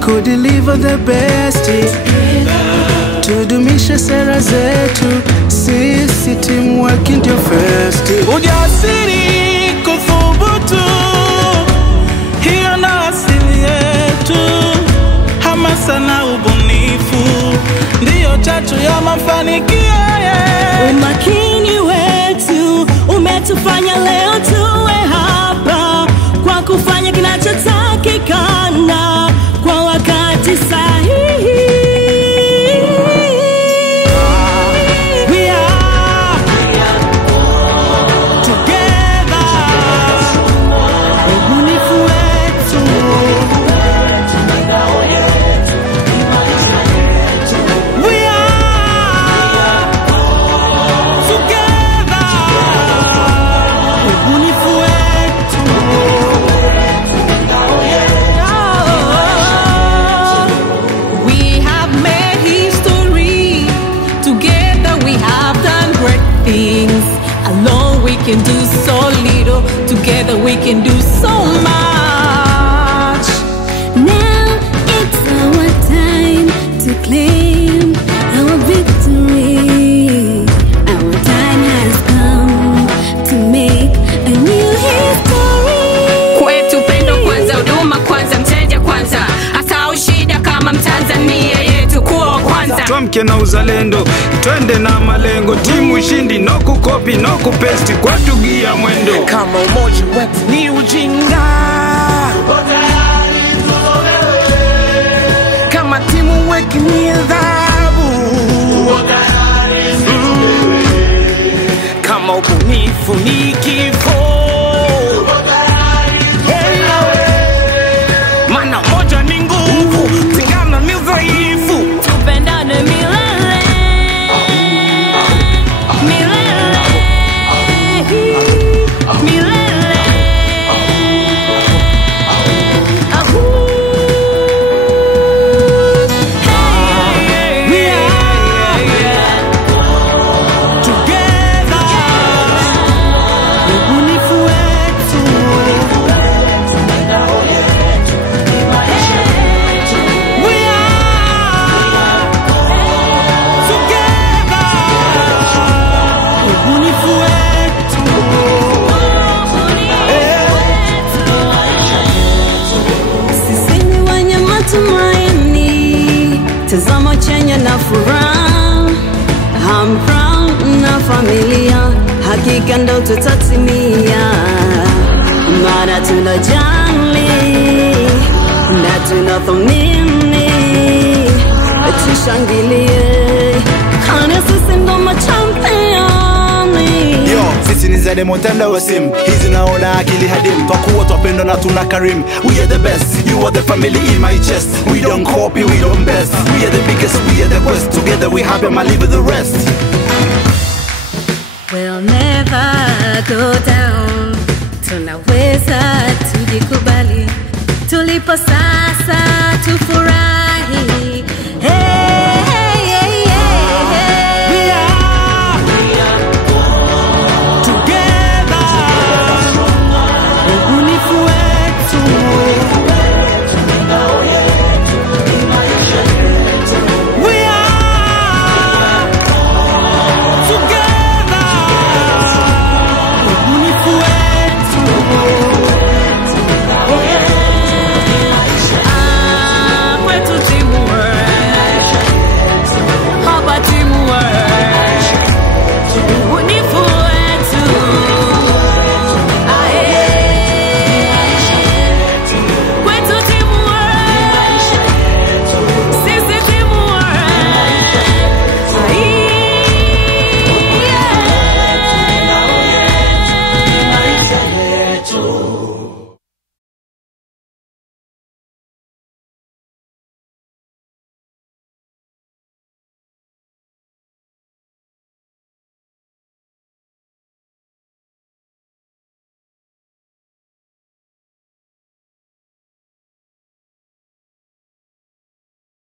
could deliver the best. Tudumishe sera zetu, sisi teamwork ndio first. Ujasiri kuthubutu, hiyo na asili yetu. Hamasa na ubunifu, ndiyo chachu ya mafanikio. Umakini wetu umetufanya leo tuwe hapa, kwa kufanya kinachotakikana kwa wakati sahihi. Alone we can do so little, together we can do so much. Now it's our time to claim our victory. Our time has come to make a new history. Kwetu pendo kwanza, huduma kwanza, mteja kwanza. Hata ushida kama Mtanzania yetu kuwa kwanza. Tuamke na uzalendo, twende na malengo. Timu ushindi, no kukopi, no kupesti, kwa tugia mwendo. Kama umoja wetu ni ujinga, kama timu weki ni adhabu, kama ubunifu ni kifo. Mana moja ni nguvu, tengana ni dhaifu. Tupendane milele, milele, milele. We are together. Ubunifu wetu, we are together. Ubunifu wetu, Sisi ni wenye matumaini, tazama chenye na furaha. I'm proud na familia, hakika ndo tutatimia. Mara tunajali na tunathamini, tushangilie, kwani sisi ndo machampioni. Yo, sisi ni Zede Montanda wa sim. Hizi naona akili hadim, kwa kuwa twapendo na tuna karim. We are the best, you are the family in my chest. We don't copy, we don't best. We are the biggest, we are the best. Together we happy, my live with the rest. We'll never go down. Tunaweza tujikubali, tulipo sasa tufurahi. Hey.